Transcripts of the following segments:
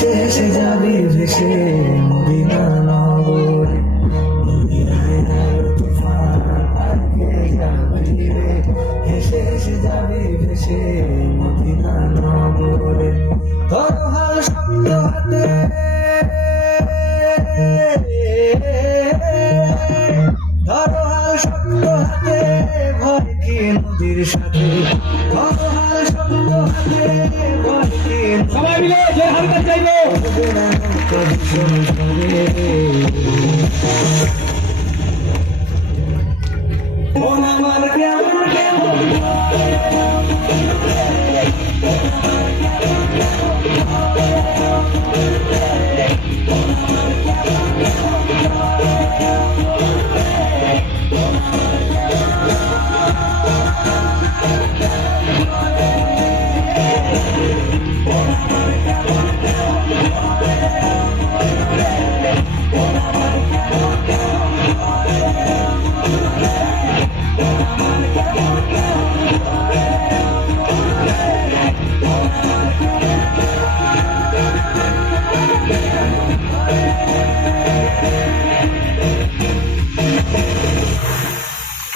হেসে যাবি ভেসে মদিনা নগরে, মদিনায় আলো তুফান আগে যাবি রে, হেসে যাবি ভেসে মদিনা নগরে। ধরো হাল শক্ত হাতে, ধরো হাল শক্ত হাতে, ভয় কি নদীর সাথে, ধরো হাল শক্ত হাতে, ভয় কি সবাই মিলে যে হালটা চাইবো মন আমার কেমন কেমন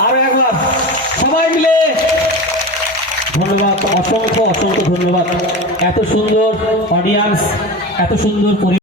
আরো একবার সবাই মিলে ধন্যবাদ, অসংখ্য অসংখ্য ধন্যবাদ। এত সুন্দর অডিয়েন্স, এত সুন্দর